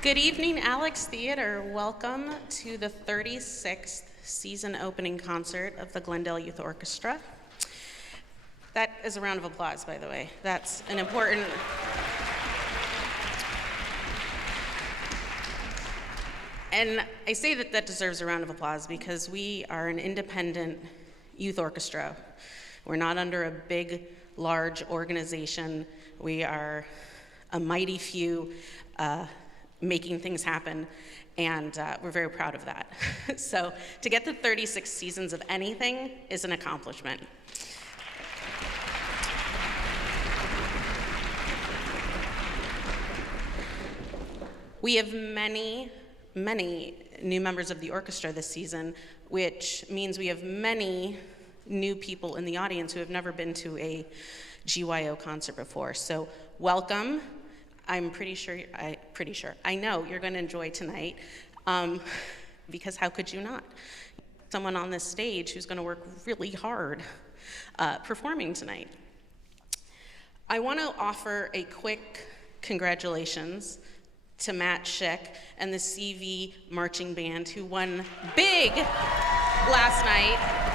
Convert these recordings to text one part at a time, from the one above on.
Good evening, Alex Theater. Welcome to the 36th season opening concert of the Glendale Youth Orchestra. That is a round of applause, by the way. That's an important... And I say that that deserves a round of applause because we are an independent youth orchestra. We're not under a big, large organization. We are a mighty few making things happen, and we're very proud of that. So to get to 36 seasons of anything is an accomplishment. We have many new members of the orchestra this season, which means we have many new people in the audience who have never been to a GYO concert before. So welcome. I know you're going to enjoy tonight, because how could you not? Someone on this stage who's going to work really hard performing tonight. I want to offer a quick congratulations to Matt Schick and the CV Marching Band, who won big last night.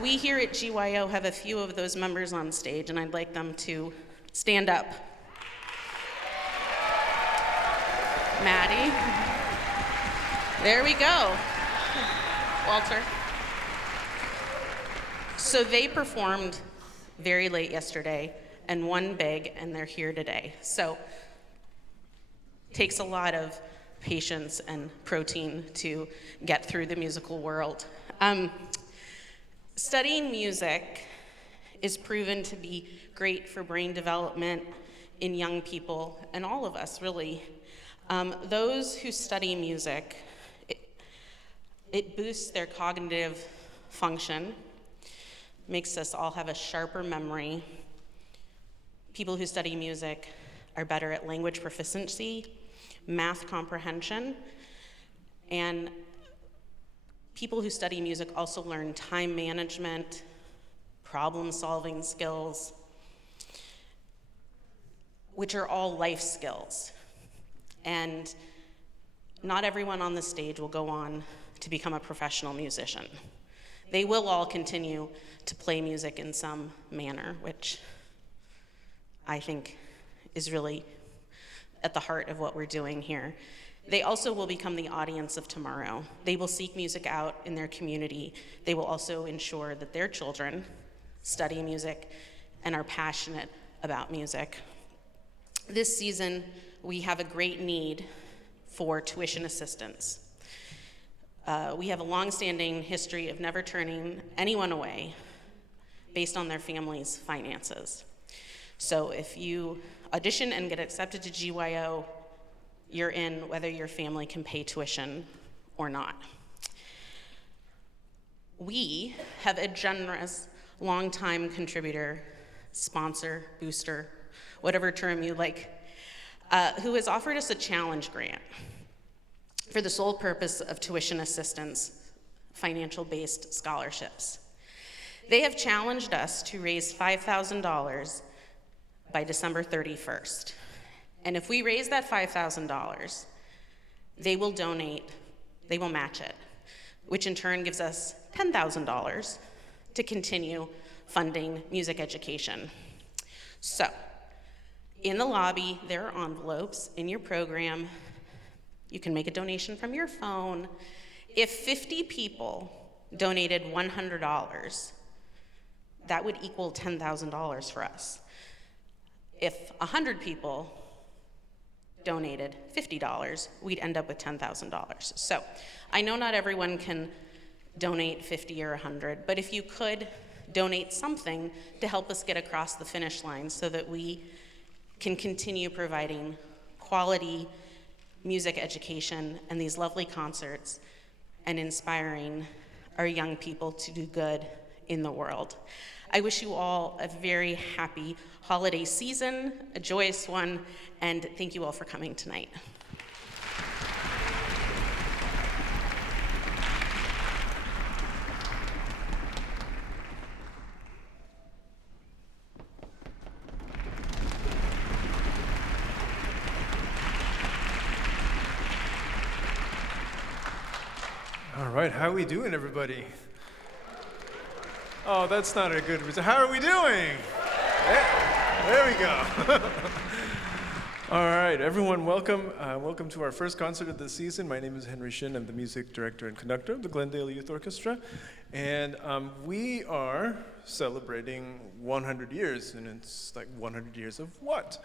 We here at GYO have a few of those members on stage, and I'd like them to stand up. Maddie. There we go. Walter. So they performed very late yesterday and won big, and they're here today. So it takes a lot of patience and protein to get through the musical world. Studying music is proven to be great for brain development in young people, and all of us, really. Those who study music, it boosts their cognitive function, makes us all have a sharper memory. People who study music are better at language proficiency, math comprehension, and people who study music also learn time management, problem-solving skills, which are all life skills. And not everyone on the stage will go on to become a professional musician. They will all continue to play music in some manner, which I think is really at the heart of what we're doing here. They also will become the audience of tomorrow. They will seek music out in their community. They will also ensure that their children study music and are passionate about music. This season, we have a great need for tuition assistance. We have a long-standing history of never turning anyone away based on their family's finances. So if you audition and get accepted to GYO, you're in whether your family can pay tuition or not. We have a generous, long-time contributor, sponsor, booster, whatever term you like, who has offered us a challenge grant for the sole purpose of tuition assistance, financial-based scholarships. They have challenged us to raise $5,000 by December 31st. And if we raise that $5,000, they will match it, which in turn gives us $10,000 to continue funding music education. So, in the lobby, there are envelopes in your program. You can make a donation from your phone. If 50 people donated $100, that would equal $10,000 for us. If 100 people donated $50, we'd end up with $10,000. So I know not everyone can donate 50 or 100, but if you could donate something to help us get across the finish line so that we can continue providing quality music education and these lovely concerts and inspiring our young people to do good in the world. I wish you all a very happy holiday season, a joyous one, and thank you all for coming tonight. right, how are we doing, everybody? Oh, that's not a good reason. How are we doing? Yeah, there we go. All right, everyone, welcome. Welcome to our first concert of the season. My name is Henry Shin. I'm the music director and conductor of the Glendale Youth Orchestra. And we are celebrating 100 years, and it's like 100 years of what?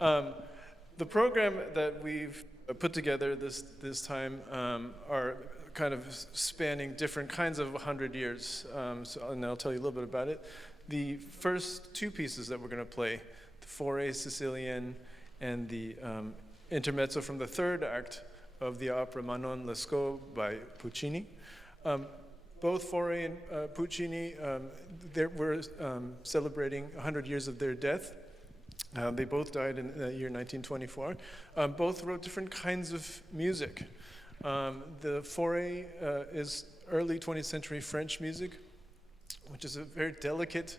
The program that we've put together this time are kind of spanning different kinds of 100 years, and I'll tell you a little bit about it. The first two pieces that we're going to play, the Foray Sicilienne and the intermezzo from the third act of the opera Manon Lescaut by Puccini. Both Foray and Puccini, we're celebrating 100 years of their death. They both died in the year 1924. Both wrote different kinds of music. The Foray is early 20th century French music, which is a very delicate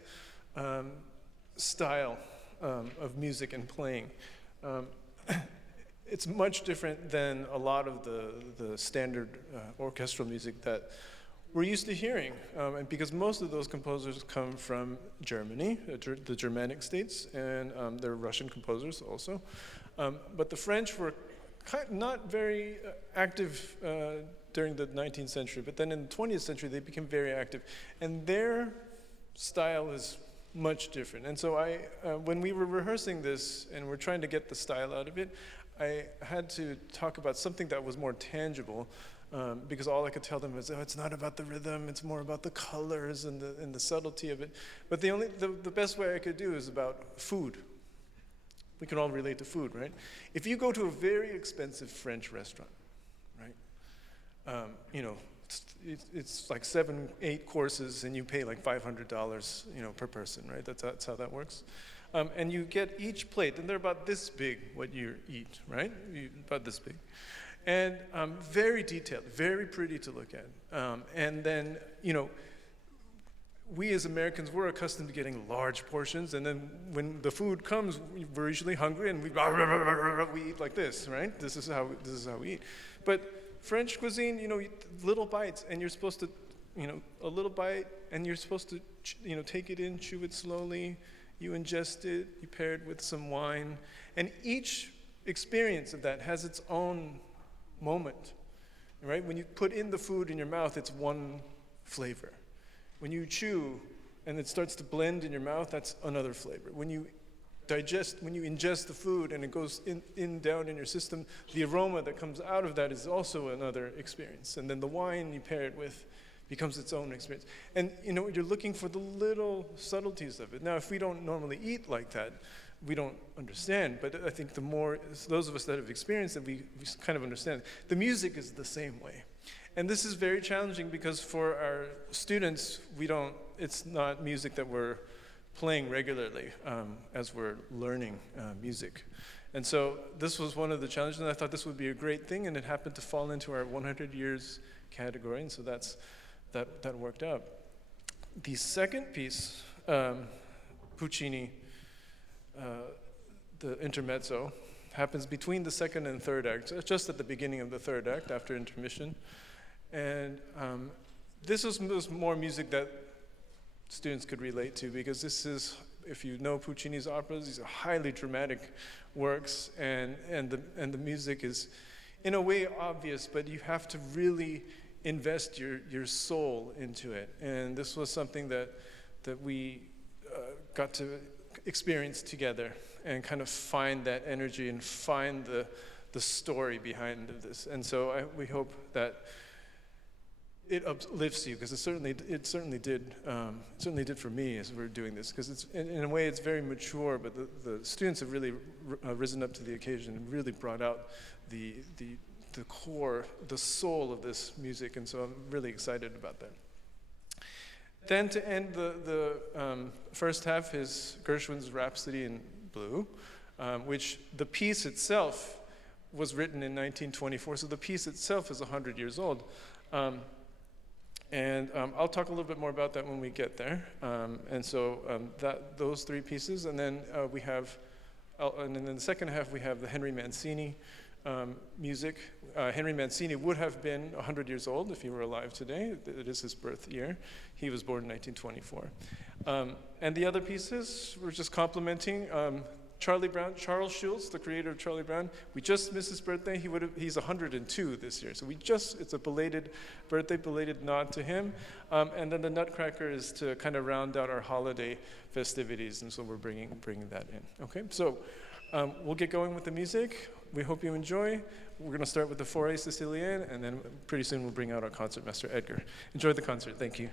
style of music and playing. It's much different than a lot of the standard orchestral music that we're used to hearing, and because most of those composers come from Germany, the Germanic states, and they're Russian composers also. But the French were not very active during the 19th century, but then in the 20th century they became very active, and their style is much different. And so when we were rehearsing this and we're trying to get the style out of it, I had to talk about something that was more tangible, because all I could tell them was, oh, it's not about the rhythm, it's more about the colors and the subtlety of it. But the best way I could do is about food. We can all relate to food, right? If you go to a very expensive French restaurant, right? It's like 7-8 courses, and you pay like $500, per person, right? That's how that works. And you get each plate, and they're about this big, what you eat, right? About this big. And very detailed, very pretty to look at. And then, we as Americans, we're accustomed to getting large portions, and then when the food comes, we're usually hungry, and we eat like this, right? This is how we eat. But French cuisine, little bites, and you're supposed to, a little bite, and you're supposed to, take it in, chew it slowly. You ingest it, you pair it with some wine, and each experience of that has its own moment, right? When you put in the food in your mouth, it's one flavor. When you chew and it starts to blend in your mouth, that's another flavor. When you ingest the food and it goes down in your system, the aroma that comes out of that is also another experience. And then the wine you pair it with becomes its own experience. And you're looking for the little subtleties of it. Now, if we don't normally eat like that, we don't understand, but I think the more, those of us that have experienced it, we kind of understand. The music is the same way. And this is very challenging because for our students, it's not music that we're playing regularly as we're learning music. And so this was one of the challenges, and I thought this would be a great thing, and it happened to fall into our 100 years category, and so that worked out. The second piece, Puccini, the intermezzo, happens between the second and third act, just at the beginning of the third act, after intermission. And this was more music that students could relate to, because this is, if you know Puccini's operas, these are highly dramatic works, and the music is, in a way, obvious, but you have to really invest your soul into it. And this was something that we got to experience together and kind of find that energy and find the story behind this. And so we hope that it uplifts you, because it certainly did for me as we're doing this, because it's in a way it's very mature, but the students have really risen up to the occasion and really brought out the core, the soul of this music, and so I'm really excited about that. Then to end the first half is Gershwin's Rhapsody in Blue, which the piece itself was written in 1924, so the piece itself is 100 years old. And I'll talk a little bit more about that when we get there. And so those three pieces, and then and in the second half we have the Henry Mancini music. Henry Mancini would have been 100 years old if he were alive today. It is his birth year. He was born in 1924. And the other pieces, we're just complimenting Charlie Brown, Charles Schulz, the creator of Charlie Brown. We just missed his birthday. He's 102 this year. So it's a belated birthday, belated nod to him. And then the Nutcracker is to kind of round out our holiday festivities. And so we're bringing that in. Okay, so we'll get going with the music. We hope you enjoy. We're going to start with the Forêt Sicilienne, and then pretty soon we'll bring out our concertmaster, Edgar. Enjoy the concert. Thank you.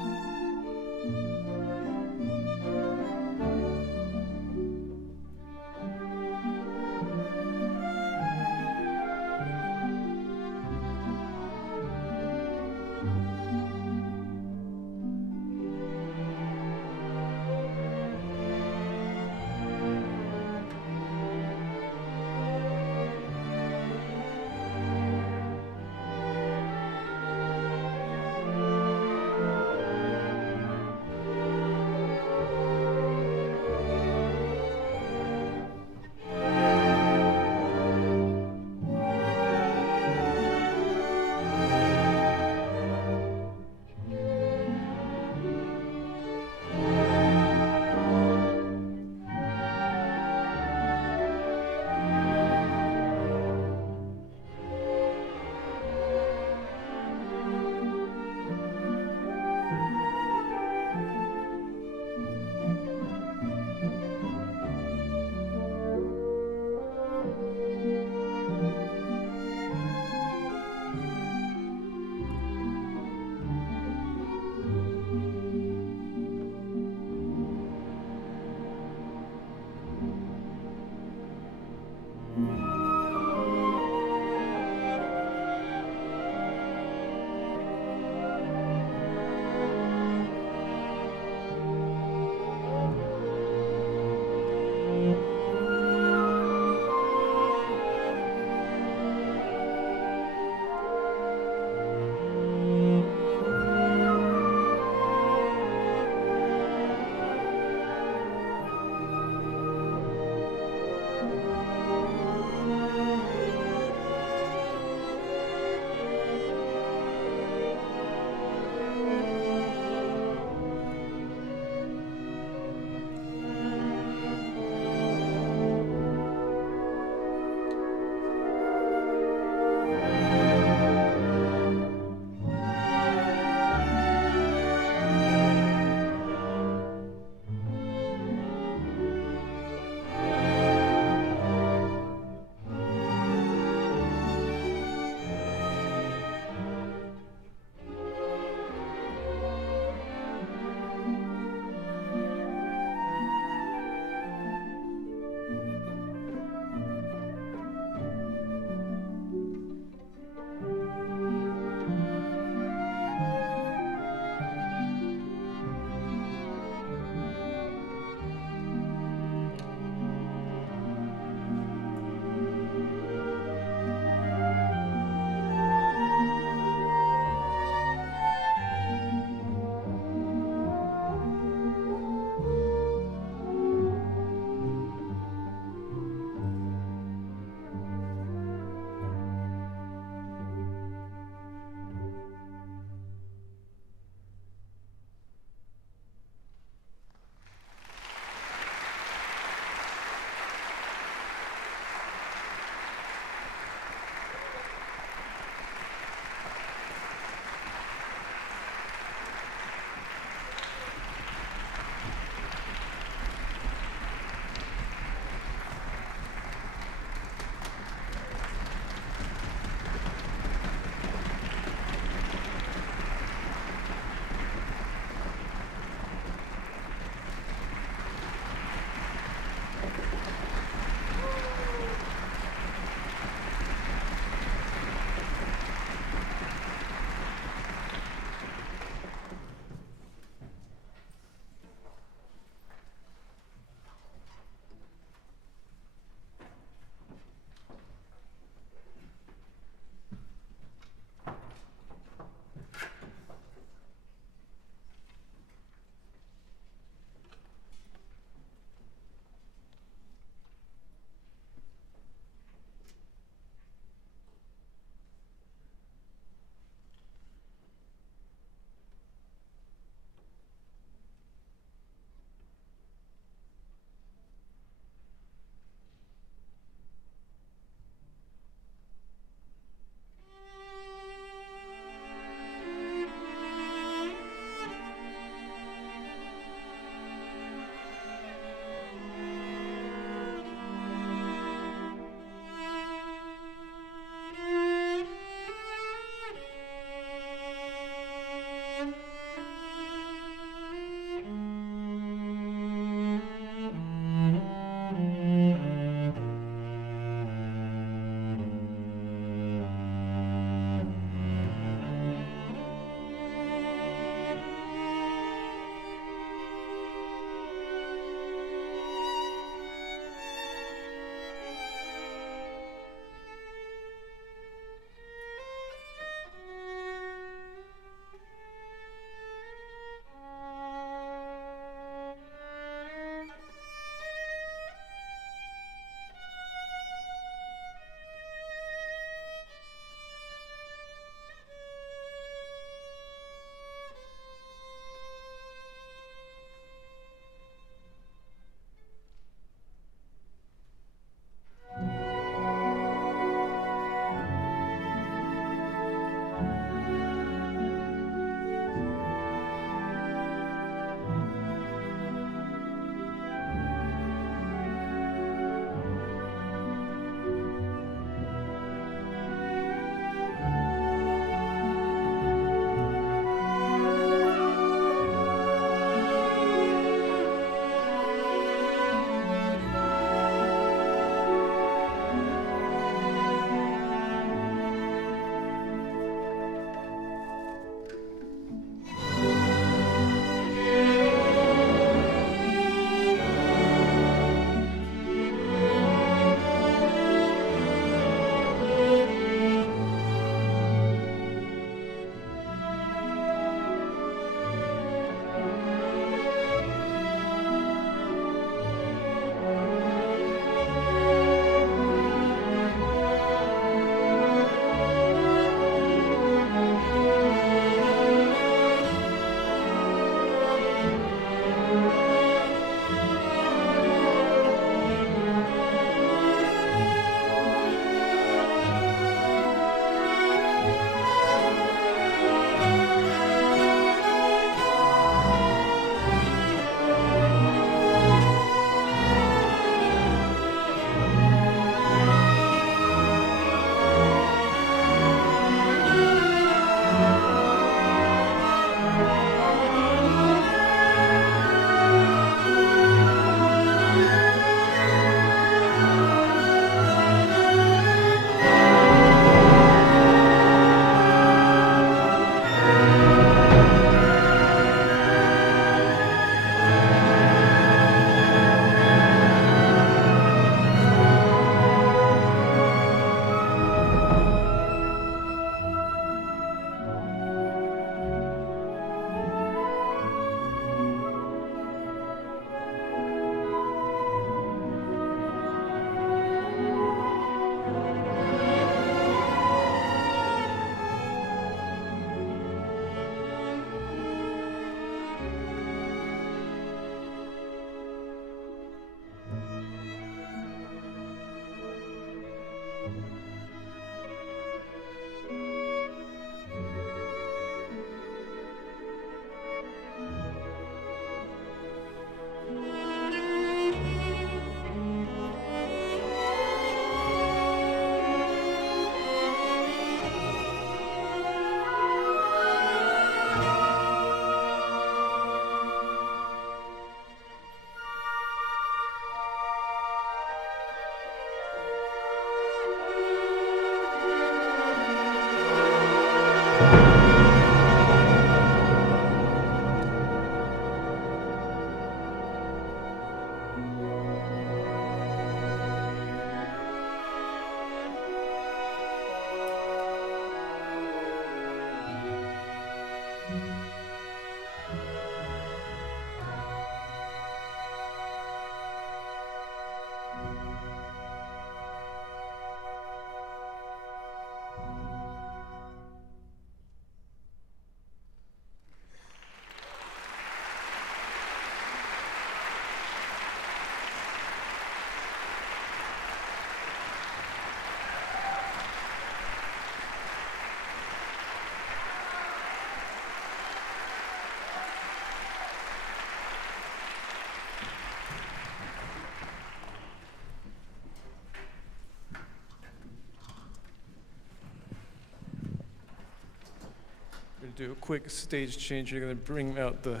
Do a quick stage change. You're going to bring out the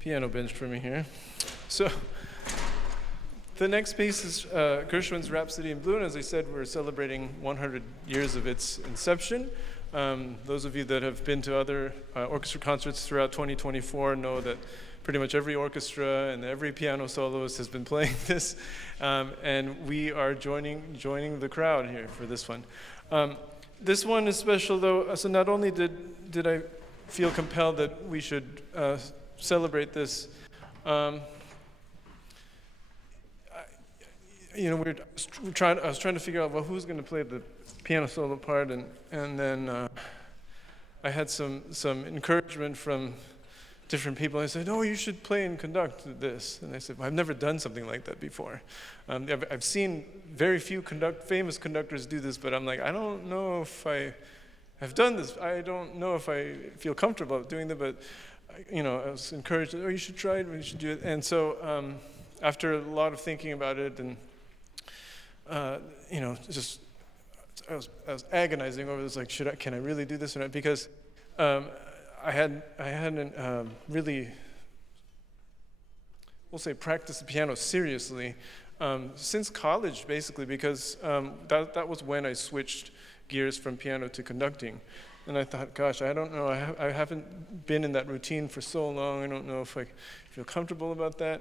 piano bench for me here. So the next piece is Gershwin's Rhapsody in Blue, and as I said, we're celebrating 100 years of its inception. Those of you that have been to other orchestra concerts throughout 2024 know that pretty much every orchestra and every piano soloist has been playing this, and we are joining the crowd here for this one. This one is special, though. So not only did I feel compelled that we should celebrate this, I was trying to figure out, well, who's going to play the piano solo part, and then I had some encouragement from different people. I said, "Oh, you should play and conduct this." And I said, "Well, I've never done something like that before. I've seen very few famous conductors do this, but I'm like, I don't know if I've done this. I don't know if I feel comfortable doing that." But I was encouraged. "Oh, you should try it. You should do it." And so after a lot of thinking about it, and just I was agonizing over this. Like, can I really do this or not? Because I hadn't really, we'll say, practiced the piano seriously since college, basically, because that was when I switched gears from piano to conducting. And I thought, gosh, I don't know, I haven't been in that routine for so long. I don't know if I feel comfortable about that.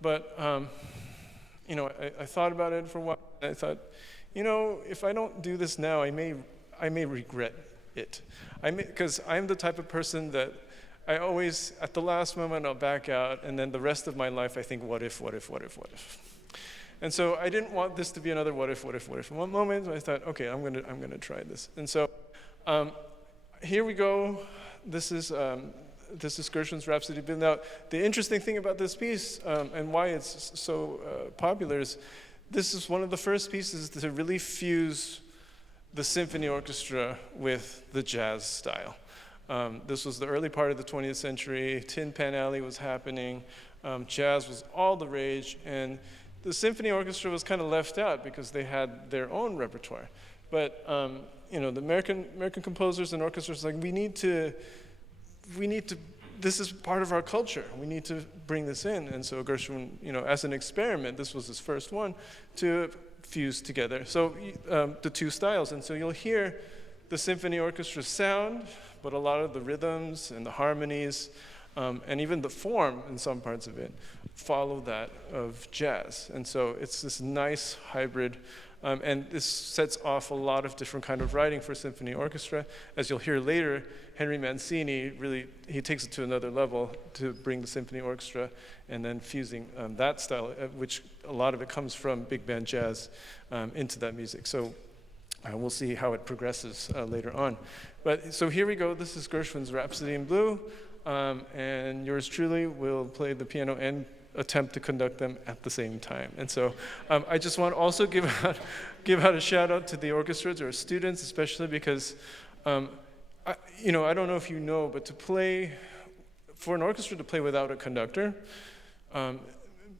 But I thought about it for a while. And I thought, if I don't do this now, I may regret it. Because I'm the type of person that I always, at the last moment, I'll back out, and then the rest of my life, I think, what if? And so I didn't want this to be another what if. In one moment, I thought, okay, I'm gonna try this. And so here we go. This is Gershwin's Rhapsody. Now, the interesting thing about this piece and why it's so popular is this is one of the first pieces to really fuse the symphony orchestra with the jazz style. This was the early part of the 20th century. Tin Pan Alley was happening. Jazz was all the rage, and the symphony orchestra was kind of left out because they had their own repertoire. But the American composers and orchestras like we need to. This is part of our culture. We need to bring this in. And so Gershwin, as an experiment, this was his first one to fuse together. So the two styles. And so you'll hear the symphony orchestra sound, but a lot of the rhythms and the harmonies and even the form in some parts of it follow that of jazz. And so it's this nice hybrid. And this sets off a lot of different kind of writing for symphony orchestra. As you'll hear later, Henry Mancini he takes it to another level to bring the symphony orchestra and then fusing that style, which a lot of it comes from big band jazz into that music. So we'll see how it progresses later on. But so here we go. This is Gershwin's Rhapsody in Blue, and yours truly will play the piano and attempt to conduct them at the same time. And so I just want to also give out a shout out to the orchestra, to our students, especially because, I don't know if you know, but for an orchestra to play without a conductor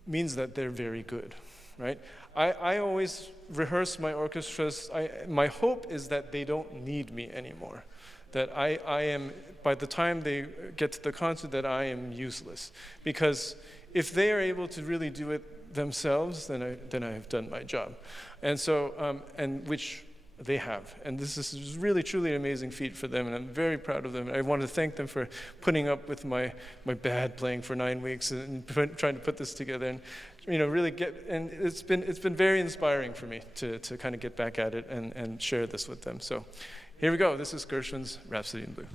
means that they're very good, right? I always rehearse my orchestras. My hope is that they don't need me anymore. That I am, by the time they get to the concert, that I am useless. Because if they are able to really do it themselves, then I have done my job. And so, and which they have. And this is really, truly an amazing feat for them, and I'm very proud of them. I want to thank them for putting up with my bad playing for 9 weeks and trying to put this together. And really and it's been very inspiring for me to kind of get back at it and share this with them. So here we go. This is Gershwin's Rhapsody in Blue.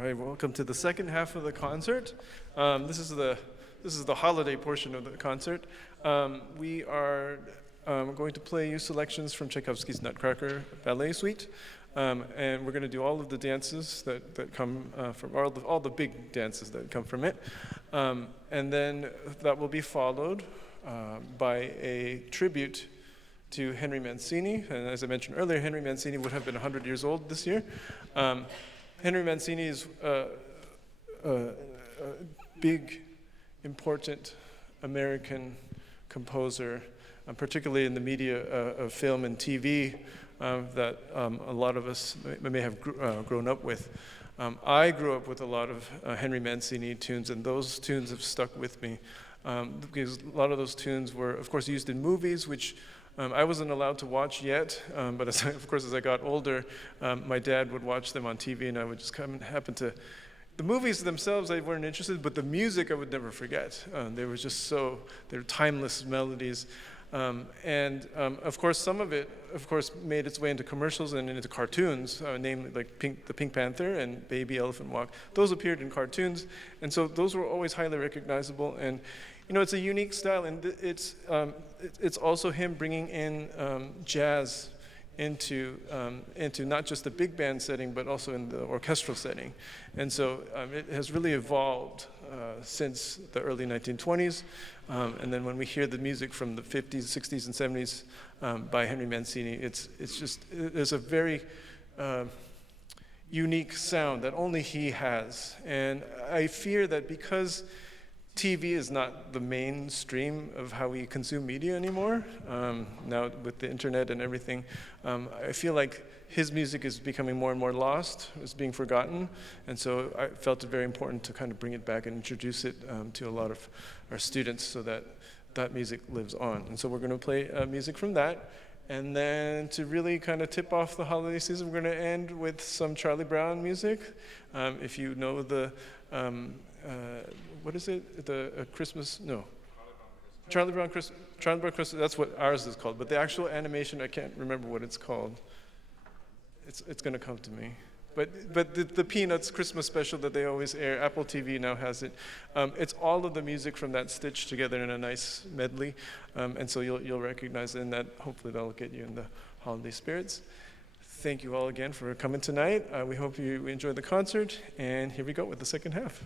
All right, welcome to the second half of the concert. This is the holiday portion of the concert. We are going to play you selections from Tchaikovsky's Nutcracker Ballet Suite. And we're going to do all of the dances that come from, all the big dances that come from it. And then that will be followed by a tribute to Henry Mancini. And as I mentioned earlier, Henry Mancini would have been 100 years old this year. Henry Mancini is a big, important American composer, particularly in the media of film and TV, that a lot of us may have grown up with. I grew up with a lot of Henry Mancini tunes, and those tunes have stuck with me, because a lot of those tunes were, of course, used in movies, which I wasn't allowed to watch yet, but of course, as I got older, my dad would watch them on TV, and I would just come and happen to. The movies themselves, I weren't interested, but the music I would never forget. They were just they're timeless melodies. Of course, some of it, made its way into commercials and into cartoons, namely like the Pink Panther and Baby Elephant Walk. Those appeared in cartoons, and so those were always highly recognizable. And it's a unique style, and it's also him bringing in jazz into not just the big band setting, but also in the orchestral setting. And so it has really evolved since the early 1920s. And then when we hear the music from the 50s, 60s, and 70s by Henry Mancini, there's a very unique sound that only he has. And I fear that because TV is not the mainstream of how we consume media anymore, now with the internet and everything, I feel like his music is becoming more and more lost, it's being forgotten, and so I felt it very important to kind of bring it back and introduce it to a lot of our students so that that music lives on. And so we're going to play music from that, and then to really kind of tip off the holiday season, we're going to end with some Charlie Brown music. If you know the what is it? The Christmas? No. Charlie Brown Christmas. That's what ours is called. But the actual animation, I can't remember what it's called. It's going to come to me. But the Peanuts Christmas special that they always air, Apple TV now has it. It's all of the music from that stitched together in a nice medley, and so you'll recognize it, and that hopefully that'll get you in the holiday spirits. Thank you all again for coming tonight. We hope you enjoyed the concert, and here we go with the second half.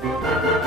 Thank you.